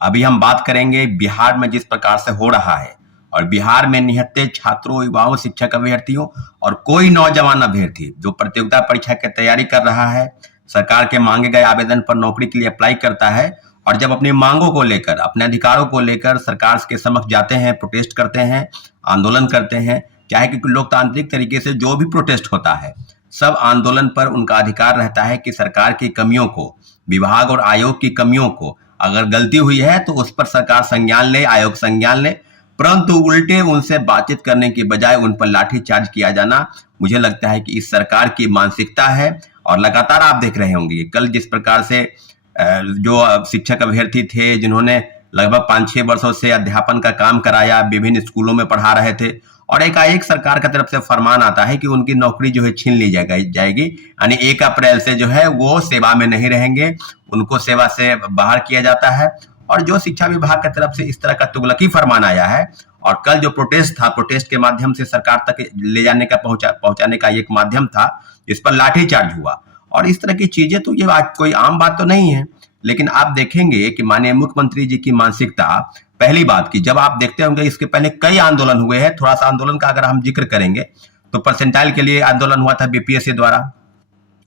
अभी हम बात करेंगे बिहार में जिस प्रकार से हो रहा है, और बिहार में निहत्थे छात्रों, युवाओं, शिक्षक अभ्यर्थियों और कोई नौजवान अभ्यर्थी जो प्रतियोगिता परीक्षा की तैयारी कर रहा है, सरकार के मांगे गए आवेदन पर नौकरी के लिए अप्लाई करता है, और जब अपनी मांगों को लेकर, अपने अधिकारों को लेकर सरकार के समक्ष जाते हैं, प्रोटेस्ट करते हैं, आंदोलन करते हैं, चाहे कि लोकतांत्रिक तरीके से जो भी प्रोटेस्ट होता है, सब आंदोलन पर उनका अधिकार रहता है कि सरकार की कमियों को, विभाग और आयोग की कमियों को, अगर गलती हुई है तो उस पर सरकार संज्ञान ले, आयोग संज्ञान ले, परंतु उल्टे उनसे बातचीत करने की बजाय उन पर लाठीचार्ज किया जाना, मुझे लगता है कि इस सरकार की मानसिकता है। और लगातार आप देख रहे होंगे कल जिस प्रकार से जो शिक्षक अभ्यर्थी थे, जिन्होंने लगभग 5-6 वर्षों से अध्यापन का काम कराया, विभिन्न स्कूलों में पढ़ा रहे थे, और एकाएक सरकार की तरफ से फरमान आता है कि उनकी नौकरी जो है छीन ली जाएगी, यानी 1 अप्रैल से जो है वो सेवा में नहीं रहेंगे, उनको सेवा से बाहर किया जाता है। और जो शिक्षा विभाग की तरफ से इस तरह का तुगलकी फरमान आया है, और कल जो प्रोटेस्ट था, प्रोटेस्ट के माध्यम से सरकार तक ले जाने का पहुंचाने का एक माध्यम था, इस पर लाठीचार्ज हुआ। और इस तरह की चीजें तो ये कोई आम बात तो नहीं है, लेकिन आप देखेंगे कि माननीय मुख्यमंत्री जी की मानसिकता, पहली बात की जब आप देखते होंगे इसके पहले कई आंदोलन हुए हैं, थोड़ा सा आंदोलन का अगर हम जिक्र करेंगे तो परसेंटाइल के लिए आंदोलन हुआ था बीपीएससी द्वारा,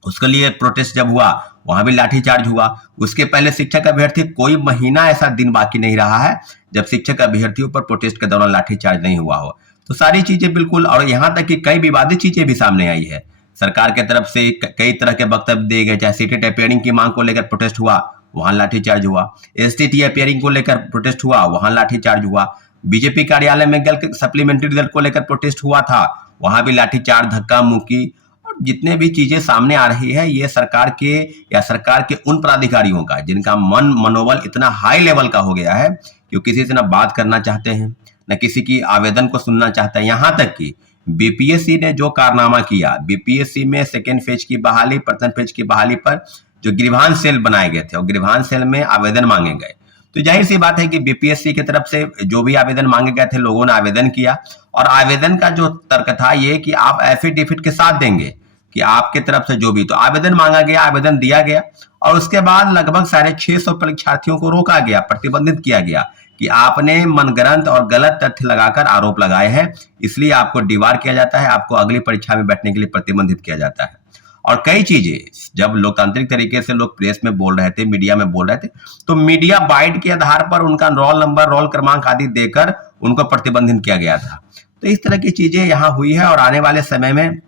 उसके लिए प्रोटेस्ट जब हुआ वहां भी लाठीचार्ज हुआ। उसके पहले शिक्षक अभ्यर्थी, कोई महीना ऐसा दिन बाकी नहीं रहा है जब शिक्षक अभ्यर्थियों पर प्रोटेस्ट के दौरान लाठीचार्ज नहीं हुआ हो। तो सारी चीजें बिल्कुल, और यहाँ तक कि कई विवादित चीजें भी सामने आई है, सरकार के तरफ से कई तरह के वक्तव्य दिए गए, चाहे सीटेट अपेयरिंग की मांग को लेकर प्रोटेस्ट हुआ, वहां लाठीचार्ज हुआ, एसटीटी अपेयरिंग को लेकर प्रोटेस्ट हुआ, वहां लाठीचार्ज हुआ, बीजेपी कार्यालय में सप्लीमेंट्री रिजल्ट को लेकर प्रोटेस्ट हुआ था, वहां भी लाठीचार्ज, धक्का मुक्की, और जितने भी चीजें सामने आ रही है, ये सरकार के या सरकार के उन पदाधिकारियों का जिनका मनोबल इतना हाई लेवल का हो गया है कि किसी से ना बात करना चाहते हैं, न किसी की आवेदन को सुनना चाहते हैं। यहाँ तक कि बीपीएससी ने जो कारनामा किया, बीपीएससी में सेकेंड फेज की बहाली, प्रथम फेज की बहाली पर जो गिरभान सेल बनाए गए थे और गिरभान सेल में आवेदन मांगे गए, तो जाहिर सी बात है कि बीपीएससी की तरफ से जो भी आवेदन मांगे गए थे, लोगों ने आवेदन किया, और आवेदन का जो तर्क था ये कि आप एफिडेविट के साथ देंगे कि आपके तरफ से जो भी, तो आवेदन मांगा गया, आवेदन दिया गया, और उसके बाद लगभग 650 परीक्षार्थियों को रोका गया, प्रतिबंधित किया गया कि आपने मनगढ़ंत और गलत तथ्य लगाकर आरोप लगाए हैं, इसलिए आपको डिबार किया जाता है, आपको अगली परीक्षा में बैठने के लिए प्रतिबंधित किया जाता है। और कई चीजें जब लोकतांत्रिक तरीके से लोग प्रेस में बोल रहे थे, मीडिया में बोल रहे थे, तो मीडिया बाइट के आधार पर उनका रोल नंबर, रोल क्रमांक आदि देकर उनको प्रतिबंधित किया गया था। तो इस तरह की चीजें यहाँ हुई है, और आने वाले समय में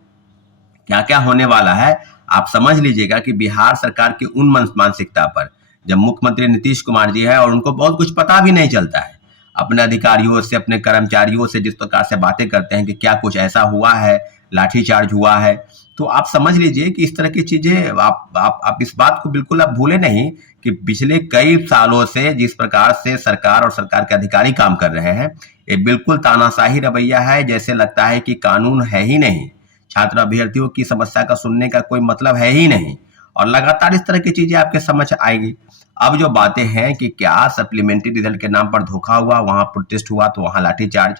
क्या क्या होने वाला है आप समझ लीजिएगा कि बिहार सरकार की उन मानसिकता पर, जब मुख्यमंत्री नीतीश कुमार जी है और उनको बहुत कुछ पता भी नहीं चलता है, अपने अधिकारियों से, अपने कर्मचारियों से जिस प्रकार से बातें करते हैं कि क्या कुछ ऐसा हुआ है, लाठीचार्ज हुआ है, तो आप समझ लीजिए कि इस तरह की चीजें, आप इस बात को बिल्कुल आप भूले नहीं कि पिछले कई सालों से जिस प्रकार से सरकार और सरकार के अधिकारी काम कर रहे हैं, ये बिल्कुल तानाशाही रवैया है, जैसे लगता है कि कानून है ही नहीं, छात्र अभ्यर्थियों की समस्या का सुनने का कोई मतलब है ही नहीं, और लगातार इस तरह की चीजें आपके समझ आएगी। अब जो बातें हैं कि क्या सप्लीमेंट्री रिजल्ट के नाम पर धोखा हुआ, वहां प्रोटेस्ट हुआ तो वहां लाठीचार्ज,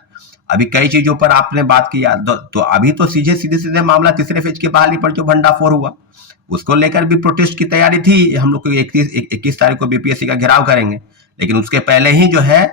अभी कई चीजों पर आपने बात किया, तो अभी तो सीधे मामला तीसरे फेज की बहाली पर जो भंडाफोड़ हुआ, उसको लेकर भी प्रोटेस्ट की तैयारी थी, हम लोग को 21 तारीख को बीपीएससी का घेराव करेंगे, लेकिन उसके पहले ही जो है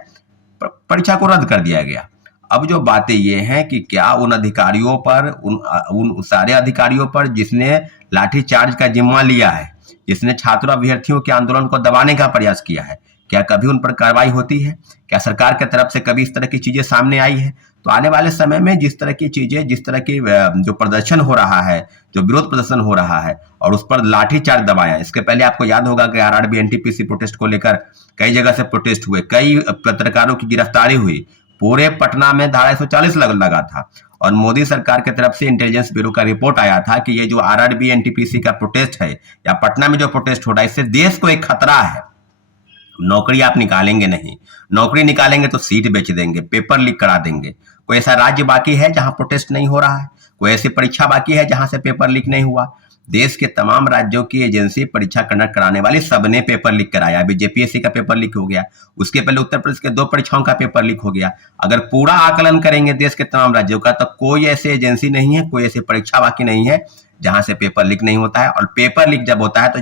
परीक्षा को रद्द कर दिया गया। अब जो बातें ये हैं कि क्या उन अधिकारियों पर, उन सारे अधिकारियों पर जिसने लाठीचार्ज का जिम्मा लिया है, जिसने छात्र अभ्यर्थियों के आंदोलन को दबाने का प्रयास किया है, क्या कभी उन पर कार्रवाई होती है? क्या सरकार की तरफ से कभी इस तरह की चीजें सामने आई है? तो आने वाले समय में जिस तरह की चीजें, जिस तरह की जो प्रदर्शन हो रहा है, जो विरोध प्रदर्शन हो रहा है, और उस पर लाठीचार्ज दबाया, इसके पहले आपको याद होगा कि आरआरबी एनटीपीसी प्रोटेस्ट को लेकर कई जगह से प्रोटेस्ट हुए, कई पत्रकारों की गिरफ्तारी हुई, पूरे पटना में धारा 140 लगा था, और मोदी सरकार की तरफ से इंटेलिजेंस ब्यूरो का रिपोर्ट आया था कि ये जो आरआरबी एनटीपीसी का प्रोटेस्ट है या पटना में जो प्रोटेस्ट हो रहा है, इससे देश को एक खतरा है। नौकरी आप निकालेंगे नहीं, नौकरी निकालेंगे तो सीट बेच देंगे, पेपर लीक करा देंगे। कोई ऐसा राज्य बाकी है जहां प्रोटेस्ट नहीं हो रहा है? कोई ऐसी परीक्षा बाकी है जहां से पेपर लीक नहीं हुआ? देश के तमाम राज्यों की एजेंसी परीक्षा कंडक्ट कराने वाली सबने पेपर लीक कराया। अभी जेपीएससी का पेपर लीक हो गया, उसके पहले उत्तर प्रदेश के 2 परीक्षाओं का पेपर लीक हो गया। अगर पूरा आकलन करेंगे देश के तमाम राज्यों का, तो कोई ऐसी एजेंसी नहीं है, कोई ऐसी परीक्षा बाकी नहीं है जहां से पेपर लीक नहीं होता है। और पेपर लीक जब होता है तो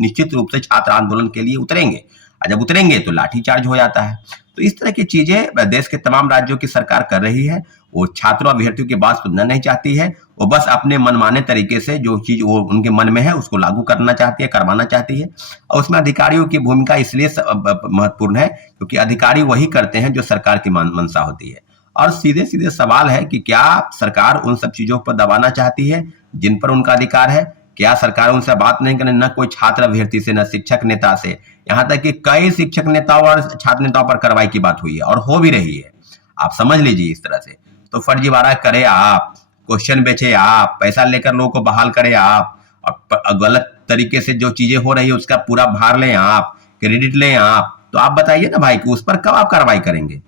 निश्चित रूप से छात्र आंदोलन के लिए उतरेंगे। और जब उतरेंगे तो लाठीचार्ज हो जाता है। तो इस तरह की चीजें देश के तमाम राज्यों की सरकार कर रही है। वो छात्रों अभ्यर्थियों की बात सुनना नहीं चाहती है, वो बस अपने मनमाने तरीके से जो चीज वो उनके मन में है उसको लागू करना चाहती है, करवाना चाहती है। और उसमें अधिकारियों की भूमिका इसलिए महत्वपूर्ण है क्योंकि अधिकारी वही करते हैं जो सरकार की मंशा होती है। और सीधे सीधे सवाल है कि क्या सरकार उन सब चीजों पर दबाना चाहती है जिन पर उनका अधिकार है? क्या सरकार उनसे बात नहीं करे, न कोई छात्र अभ्यर्थी से, न शिक्षक नेता से? यहाँ तक कि कई शिक्षक नेताओं और छात्र नेताओं पर कार्रवाई की बात हुई है और हो भी रही है। आप समझ लीजिए इस तरह से। तो फर्जीवाड़ा करे आप, क्वेश्चन बेचे आप, पैसा लेकर लोगों को बहाल करे आप, और गलत तरीके से जो चीजें हो रही है उसका पूरा भार लें आप, क्रेडिट लें आप। तो आप बताइए ना भाई कि उस पर कब आप कार्रवाई करेंगे?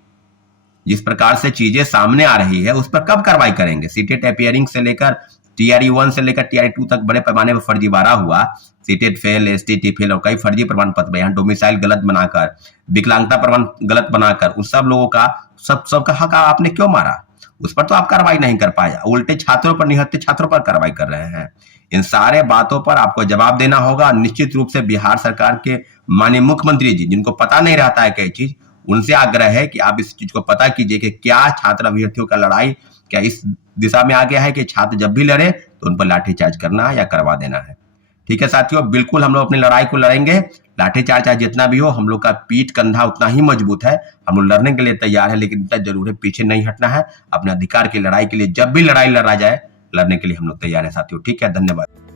जिस प्रकार से चीजें सामने आ रही है उस पर कब कार्रवाई करेंगे? सीटेट अपियरिंग से लेकर टीआरई 1 से लेकर टीआरई 2 तक बड़े पैमाने पर फर्जीवाड़ा हुआ। सीटेट फेल, एसटीटी फेल और कई फर्जी प्रमाण पत्र, यहाँ डोमिसाइल गलत बनाकर, विकलांगता प्रमाण गलत बनाकर, उन सब लोगों का सबका हक आपने क्यों मारा? उस पर तो आप कार्रवाई नहीं कर पाए, उल्टे छात्रों पर, निहत्थे छात्रों पर कार्रवाई कर रहे हैं। इन सारे बातों पर आपको जवाब देना होगा। निश्चित रूप से बिहार सरकार के माननीय मुख्यमंत्री जी, जिनको पता नहीं रहता है कई चीज, उनसे आग्रह है कि आप इस चीज को पता कीजिए कि क्या छात्र अभ्यर्थियों का लड़ाई क्या इस दिशा में आ गया है कि छात्र जब भी लड़े तो उन पर लाठीचार्ज करना है या करवा देना है। ठीक है साथियों, बिल्कुल हम लोग अपनी लड़ाई को लड़ेंगे। लाठीचार्ज चाहे जितना भी हो, हम लोग का पीठ कंधा उतना ही मजबूत है। हम लोग लड़ने के लिए तैयार है, लेकिन इतना जरूर है पीछे नहीं हटना है। अपने अधिकार की लड़ाई के लिए जब भी लड़ाई लड़ा जाए, लड़ने के लिए हम लोग तैयार है साथियों। ठीक है, धन्यवाद।